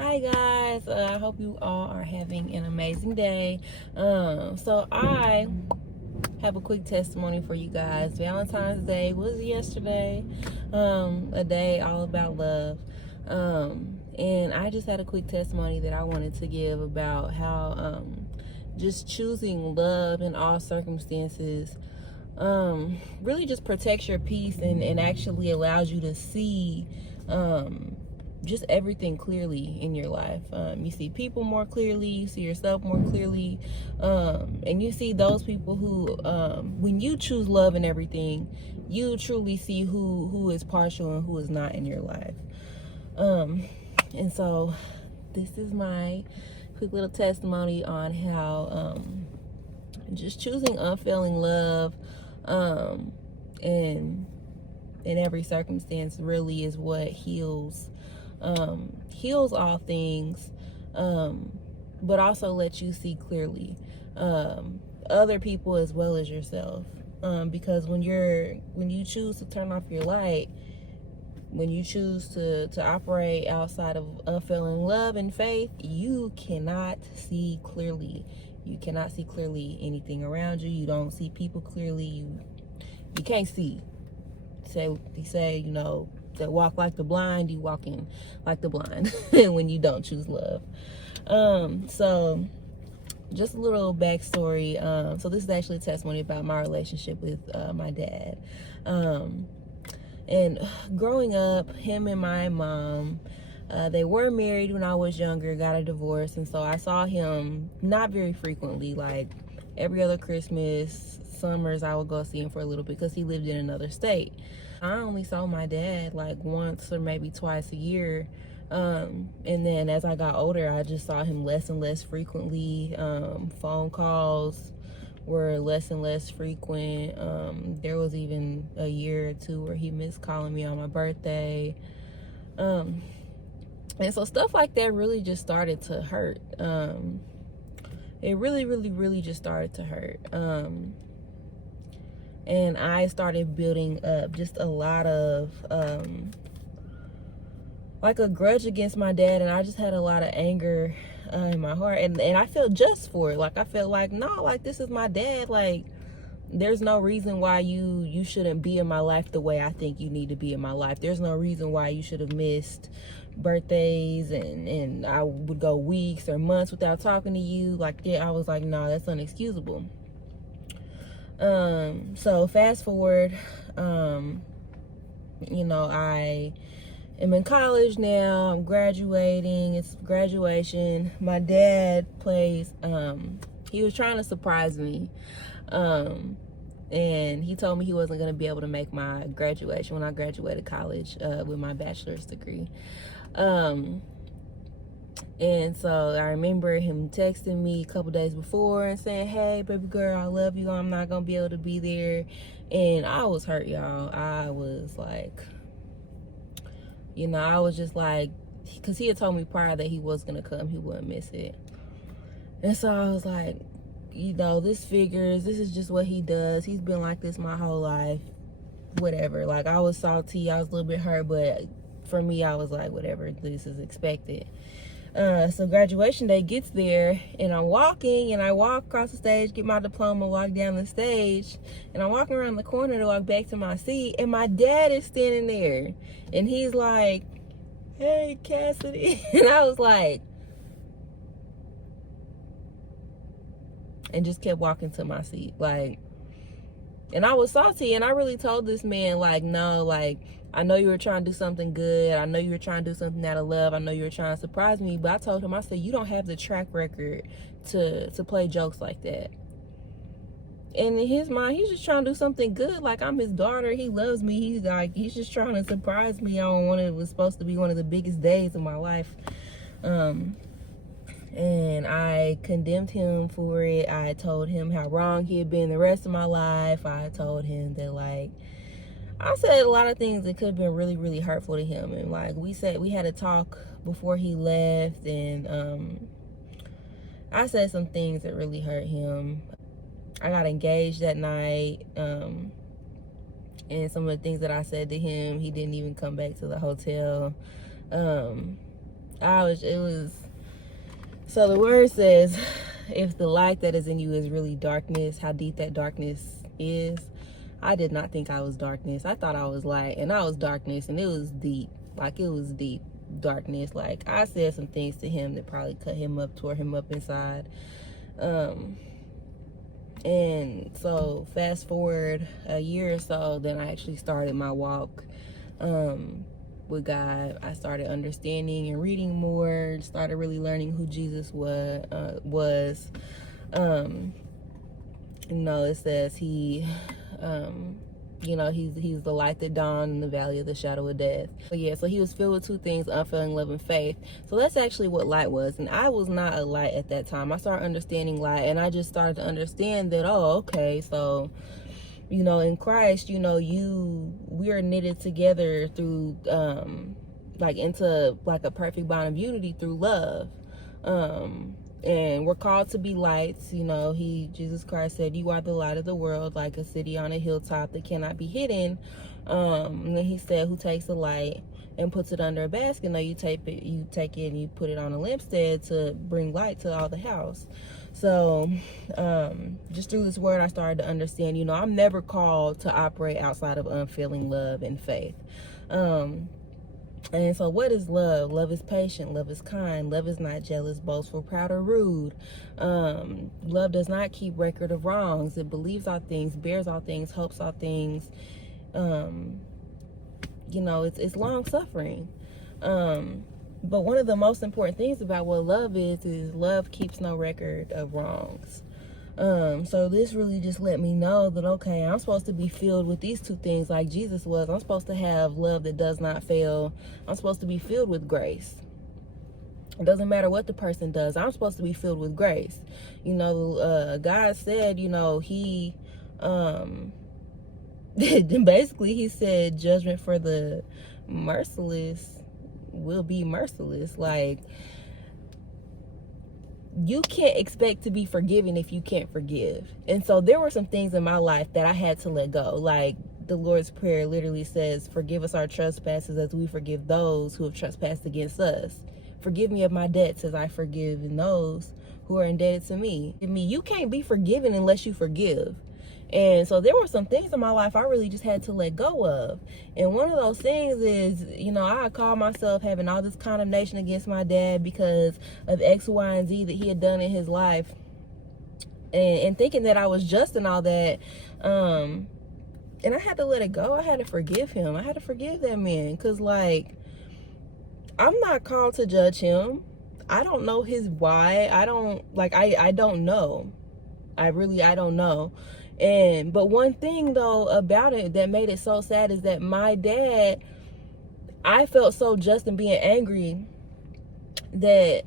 Hi guys, I hope you all are having an amazing day. So I have a quick testimony for you guys. Valentine's Day was yesterday, a day all about love. And I just had a quick testimony that I wanted to give about how just choosing love in all circumstances really just protects your peace and actually allows you to see just everything clearly in your life. You see people more clearly, you see yourself more clearly, and you see those people who, when you choose love and everything, you truly see who is partial and who is not in your life. And so this is my quick little testimony on how just choosing unfailing love in every circumstance really is what heals all things, but also lets you see clearly other people as well as yourself, because when you choose to turn off your light, when you choose to operate outside of unfailing love and faith, you cannot see clearly. You cannot see clearly anything around you. You don't see people clearly. You can't see. They say, you know, that walk like the blind, you walking like the blind when you don't choose love. So just a little backstory. So this is actually a testimony about my relationship with my dad. And growing up, him and my mom, they were married when I was younger, got a divorce, and so I saw him not very frequently, like every other Christmas, summers I would go see him for a little bit because he lived in another state. I only saw my dad like once or maybe twice a year. And then as I got older, I just saw him less and less frequently. Phone calls were less and less frequent. There was even a year or two where he missed calling me on my birthday. And so stuff like that really just started to hurt. It really just started to hurt. And I started building up just a lot of like a grudge against my dad, and I just had a lot of anger in my heart, and I felt just for it. Like I felt like, no, like this is my dad, like there's no reason why you shouldn't be in my life the way I think you need to be in my life. There's no reason why you should have missed birthdays and I would go weeks or months without talking to you. Like, yeah, I was like, no, that's unexcusable. So fast forward, you know, I am in college now. I'm graduating. It's graduation. My dad plays, he was trying to surprise me. And he told me he wasn't going to be able to make my graduation when I graduated college, with my bachelor's degree. And so I remember him texting me a couple days before and saying, hey, baby girl, I love you. I'm not going to be able to be there. And I was hurt, y'all. I was like, you know, I was just like, because he had told me prior that he was going to come. He wouldn't miss it. And so I was like, you know, this figures. This is just what he does. He's been like this my whole life. Whatever. Like, I was salty. I was a little bit hurt. But for me, I was like, whatever. This is expected. So graduation day gets there, and I'm walking, and I walk across the stage, get my diploma, walk down the stage, and I'm walking around the corner to walk back to my seat, and my dad is standing there, and he's like, hey, Cassidy. And I was like, and just kept walking to my seat, like, and I was salty, and I really told this man, like, no, like, I know you were trying to do something good. I know you were trying to do something out of love. I know you were trying to surprise me. But I told him, I said, you don't have the track record to play jokes like that. And in his mind, he's just trying to do something good. Like, I'm his daughter. He loves me. He's just trying to surprise me on one of it was supposed to be one of the biggest days of my life. And I condemned him for it. I told him how wrong he had been the rest of my life. I told him that, like, I said a lot of things that could have been really hurtful to him. And like we said, we had a talk before he left, and I said some things that really hurt him. I got engaged that night, and some of the things that I said to him, he didn't even come back to the hotel. So the word says, if the light that is in you is really darkness, how deep that darkness is. I did not think I was darkness. I thought I was light, and I was darkness, and it was deep. Like, it was deep darkness. Like, I said some things to him that probably cut him up, tore him up inside. And so fast forward a year or so, then I actually started my walk with God. I started understanding and reading more, started really learning who Jesus was. It says he he's the light that dawned in the valley of the shadow of death. But yeah, so he was filled with two things: unfailing love and faith. So that's actually what light was. And I was not a light at that time. I started understanding light, and I just started to understand that, oh, okay, so in Christ, we are knitted together through into like a perfect bond of unity through love. And we're called to be lights. Jesus Christ said, you are the light of the world, like a city on a hilltop that cannot be hidden. And then he said, who takes a light and puts it under a basket? No, you take it and you put it on a lampstand to bring light to all the house. So just through this word, I started to understand, I'm never called to operate outside of unfailing love and faith. And so what is love? Love is patient. Love is kind. Love is not jealous, boastful, proud, or rude. Love does not keep record of wrongs. It believes all things, bears all things, hopes all things. It's long suffering. But one of the most important things about what love is love keeps no record of wrongs. So this really just let me know that, okay, I'm supposed to be filled with these two things like Jesus was. I'm supposed to have love that does not fail. I'm supposed to be filled with grace. It doesn't matter what the person does. I'm supposed to be filled with grace. God said, he, basically he said judgment for the merciless will be merciless. Like, you can't expect to be forgiven if you can't forgive. And so there were some things in my life that I had to let go. Like, the Lord's Prayer literally says, forgive us our trespasses as we forgive those who have trespassed against us. Forgive me of my debts as I forgive those who are indebted to me. You can't be forgiven unless you forgive. And so there were some things in my life I really just had to let go of. And one of those things is, I called myself having all this condemnation against my dad because of X, Y, and Z that he had done in his life. And thinking that I was just and all that. And I had to let it go. I had to forgive him. I had to forgive that man. Because, I'm not called to judge him. I don't know his why. I don't know. I don't know. But one thing though about it that made it so sad is that my dad, I felt so just in being angry that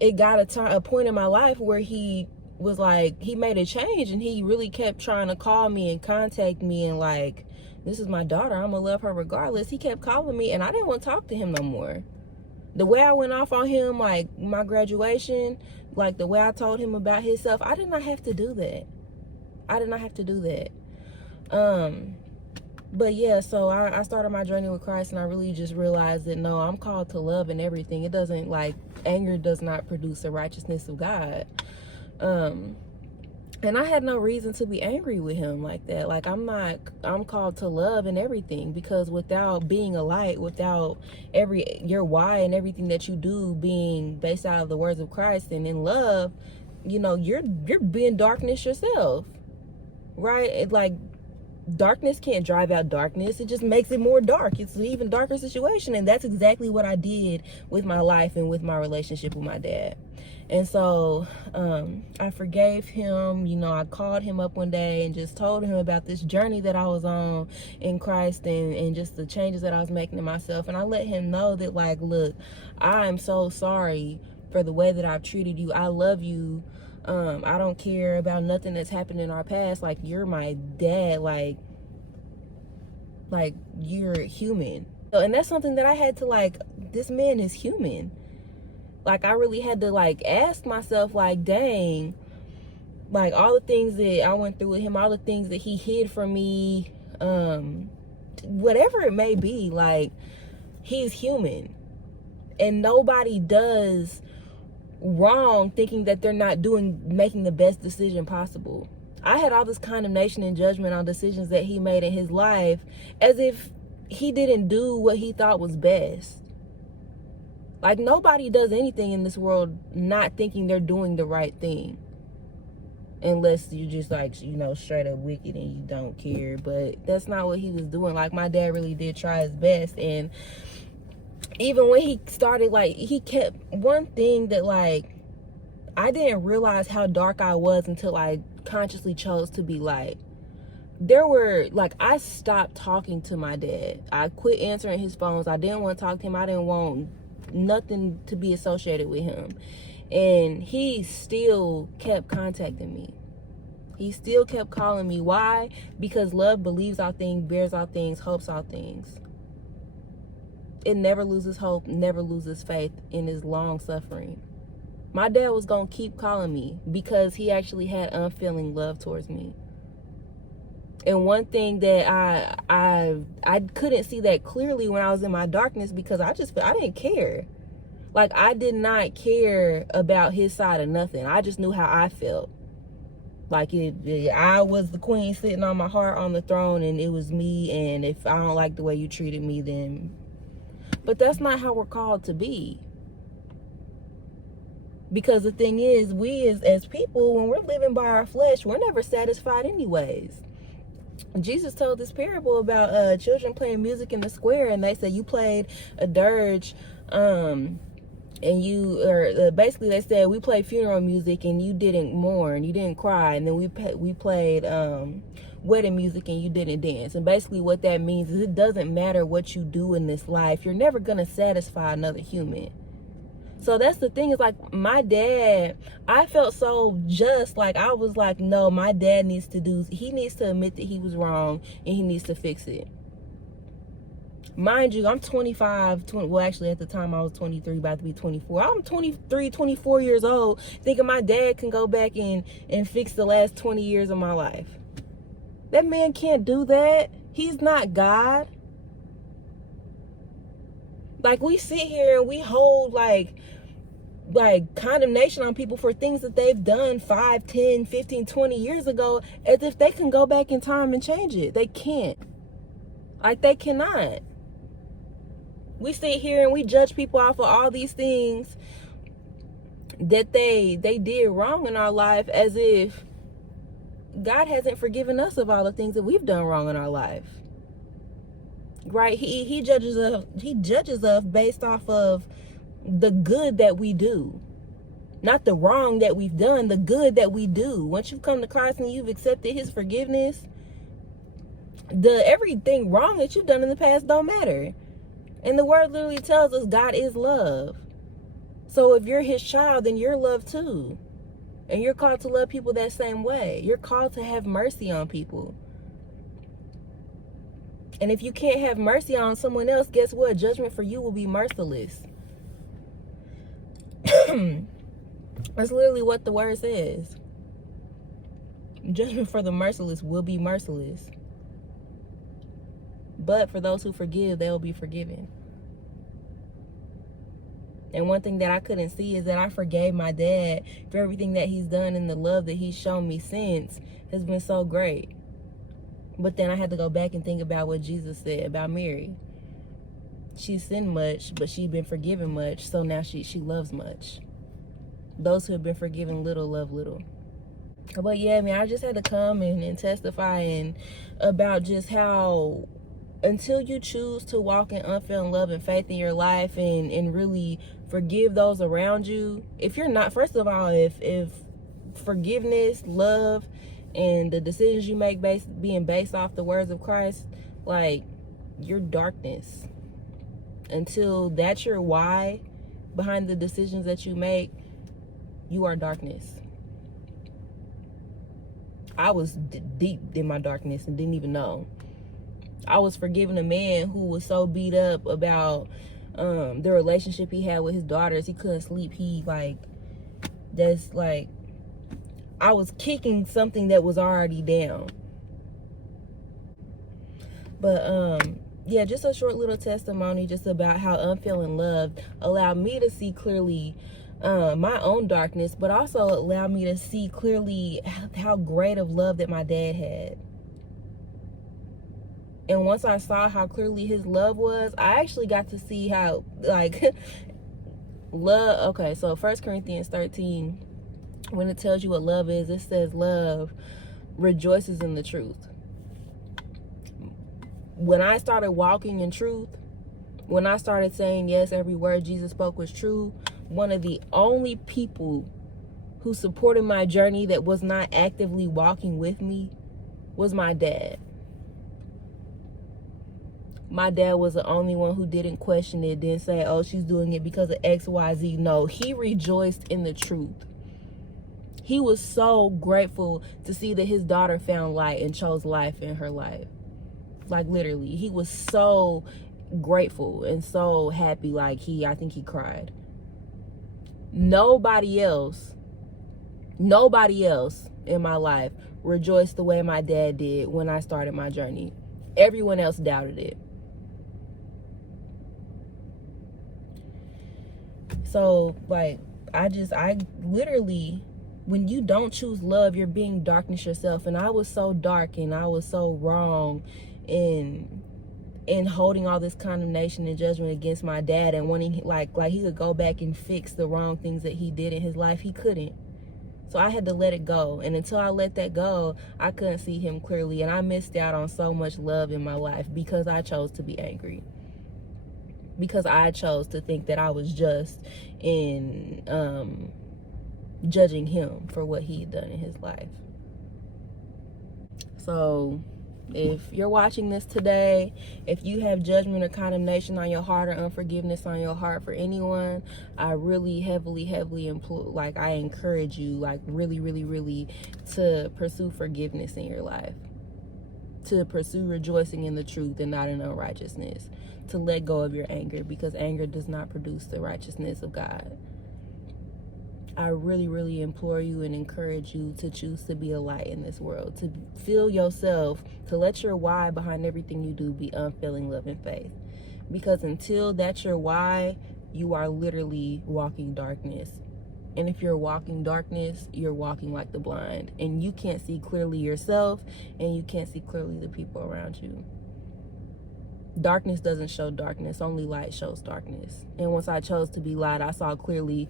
it got a point in my life where he was like, he made a change, and he really kept trying to call me and contact me and like, this is my daughter, I'm gonna love her regardless. He kept calling me and I didn't want to talk to him no more. The way I went off on him, like my graduation, like the way I told him about himself, I did not have to do that. But yeah, so I started my journey with Christ, and I really just realized that, no, I'm called to love and everything. It doesn't, anger does not produce the righteousness of God. And I had no reason to be angry with him like that. I'm called to love and everything, because without being a light, without your why and everything that you do being based out of the words of Christ and in love, you're being darkness yourself. Right? Darkness can't drive out darkness. It just makes it more dark. It's an even darker situation. And that's exactly what I did with my life and with my relationship with my dad. And so I forgave him. I called him up one day and just told him about this journey that I was on in Christ and just the changes that I was making in myself. And I let him know that, look, I'm so sorry for the way that I've treated you. I love you. I don't care about nothing that's happened in our past. You're my dad. You're human. And that's something that I had to, this man is human. I really had to, ask myself, dang, all the things that I went through with him, all the things that he hid from me, whatever it may be, he's human. And nobody does wrong thinking that they're not making the best decision possible. I had all this condemnation and judgment on decisions that he made in his life, as if he didn't do what he thought was best. Like, nobody does anything in this world not thinking they're doing the right thing. Unless you just, like, you know, straight up wicked and you don't care. But that's not what he was doing. Like, my dad really did try his best. And even when he started, like, he kept one thing that, like, I didn't realize how dark I was until I consciously chose to be light. There were, like, I stopped talking to my dad. I quit answering his phones. I didn't want to talk to him. I didn't want nothing to be associated with him. And he still kept contacting me. He still kept calling me. Why? Because love believes all things, bears all things, hopes all things. It never loses hope, never loses faith in his long suffering. My dad was going to keep calling me because he actually had unfeeling love towards me. And one thing that I couldn't see that clearly when I was in my darkness, because I didn't care. Like, I did not care about his side of nothing. I just knew how I felt. Like, I was the queen sitting on my heart on the throne, and it was me, and if I don't like the way you treated me, then... But that's not how we're called to be. Because the thing is, we as people, when we're living by our flesh, we're never satisfied anyways. Jesus told this parable about children playing music in the square, and they said, you played a dirge, and basically they said, we played funeral music and you didn't mourn, you didn't cry, and then we played wedding music and you didn't dance. And basically what that means is, it doesn't matter what you do in this life, you're never gonna satisfy another human. So that's the thing, is like, my dad, I felt so just, like, I was like, no, my dad he needs to admit that he was wrong and he needs to fix it. Mind you, I'm 25, well, actually, at the time I was 23, about to be 24. I'm 23, 24 years old, thinking my dad can go back and fix the last 20 years of my life. That man can't do that. He's not God. Like, we sit here and we hold, like condemnation on people for things that they've done 5, 10, 15, 20 years ago, as if they can go back in time and change it. They can't. Like, they cannot. We sit here and we judge people off of all these things that they did wrong in our life, as if God hasn't forgiven us of all the things that we've done wrong in our life. Right? He judges us based off of the good that we do, not the wrong that we've done, the good that we do. Once you've come to Christ and you've accepted his forgiveness, everything wrong that you've done in the past don't matter. And the word literally tells us God is love. So if you're his child, then you're loved too. And you're called to love people that same way. You're called to have mercy on people. And if you can't have mercy on someone else, guess what? Judgment for you will be merciless. That's literally what the word says. Judgment for the merciless will be merciless. But for those who forgive, they'll be forgiven. And one thing that I couldn't see is that I forgave my dad for everything that he's done, and the love that he's shown me since has been so great. But then I had to go back and think about what Jesus said about Mary. She sinned much, but she'd been forgiven much, so now she loves much. Those who have been forgiven little love little. But yeah, man, I just had to come and testify about just how, until you choose to walk in unfailing love and faith in your life and really forgive those around you, if you're not, first of all, if forgiveness, love, and the decisions you make being based off the words of Christ, like, your darkness, until that's your why behind the decisions that you make, you are darkness. I was deep in my darkness and didn't even know. I was forgiving a man who was so beat up about the relationship he had with his daughters. He couldn't sleep. I was kicking something that was already down. But yeah, just a short little testimony just about how unfailing love allowed me to see clearly my own darkness, but also allowed me to see clearly how great of love that my dad had. And once I saw how clearly his love was, I actually got to see how, like, love. Okay, so 1 Corinthians 13, when it tells you what love is, it says love rejoices in the truth. When I started walking in truth, when I started saying, yes, every word Jesus spoke was true, one of the only people who supported my journey that was not actively walking with me was my dad. My dad was the only one who didn't question it, didn't say, oh, she's doing it because of X, Y, Z. No, he rejoiced in the truth. He was so grateful to see that his daughter found light and chose life in her life. Like, literally, he was so grateful and so happy. Like, I think he cried. Nobody else in my life rejoiced the way my dad did when I started my journey. Everyone else doubted it. So, like, I literally, when you don't choose love, you're being darkness yourself. And I was so dark and I was so wrong in holding all this condemnation and judgment against my dad and wanting, like he could go back and fix the wrong things that he did in his life. He couldn't. So I had to let it go. And until I let that go, I couldn't see him clearly. And I missed out on so much love in my life because I chose to be angry. Because I chose to think that I was just in judging him for what he had done in his life. So if you're watching this today, if you have judgment or condemnation on your heart or unforgiveness on your heart for anyone, I really heavily I encourage you, like, really to pursue forgiveness in your life, to pursue rejoicing in the truth and not in unrighteousness, to let go of your anger, because anger does not produce the righteousness of God. I really implore you and encourage you to choose to be a light in this world, to feel yourself, to let your why behind everything you do be unfailing love and faith. Because until that's your why, you are literally walking darkness. And if you're walking darkness, you're walking like the blind. And you can't see clearly yourself, and you can't see clearly the people around you. Darkness doesn't show darkness, only light shows darkness. And once I chose to be light, I saw clearly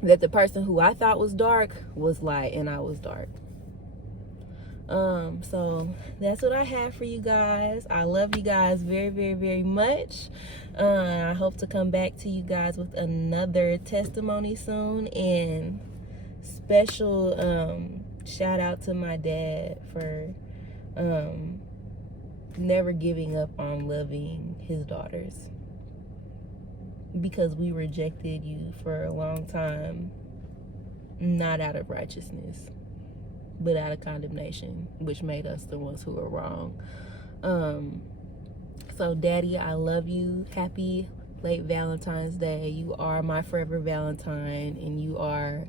that the person who I thought was dark was light and I was dark. So that's what I have for you guys. I love you guys very much. I hope to come back to you guys with another testimony soon. And special shout out to my dad for never giving up on loving his daughters. Because we rejected you for a long time, not out of righteousness, but out of condemnation, which made us the ones who were wrong. So Daddy, I love you. Happy late Valentine's Day. You are my forever Valentine, and you are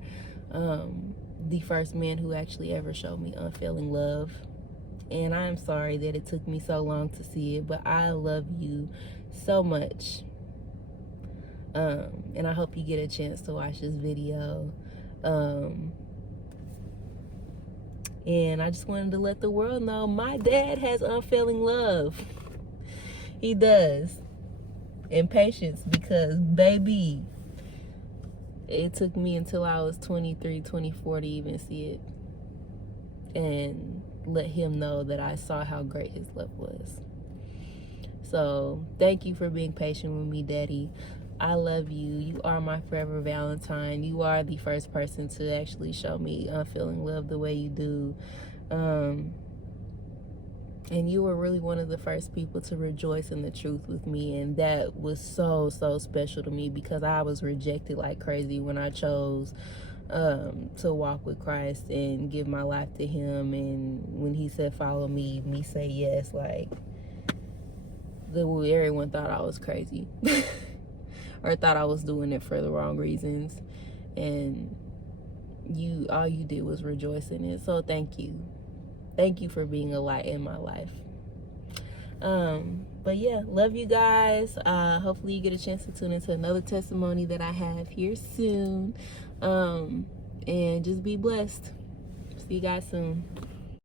the first man who actually ever showed me unfailing love. And I am sorry that it took me so long to see it, but I love you so much. And I hope you get a chance to watch this video. And I just wanted to let the world know my dad has unfailing love. He does. And patience, because baby, it took me until I was 23, 24 to even see it. And let him know that I saw how great his love was. So thank you for being patient with me, Daddy. I love you. You are my forever Valentine. You are the first person to actually show me unfailing love the way you do. And you were really one of the first people to rejoice in the truth with me. And that was so special to me, because I was rejected like crazy when I chose to walk with Christ and give my life to him. And when he said, follow me say yes, like, everyone thought I was crazy. Or thought I was doing it for the wrong reasons. And all you did was rejoice in it. So thank you. Thank you for being a light in my life. But yeah, love you guys. Hopefully you get a chance to tune into another testimony that I have here soon. And just be blessed. See you guys soon.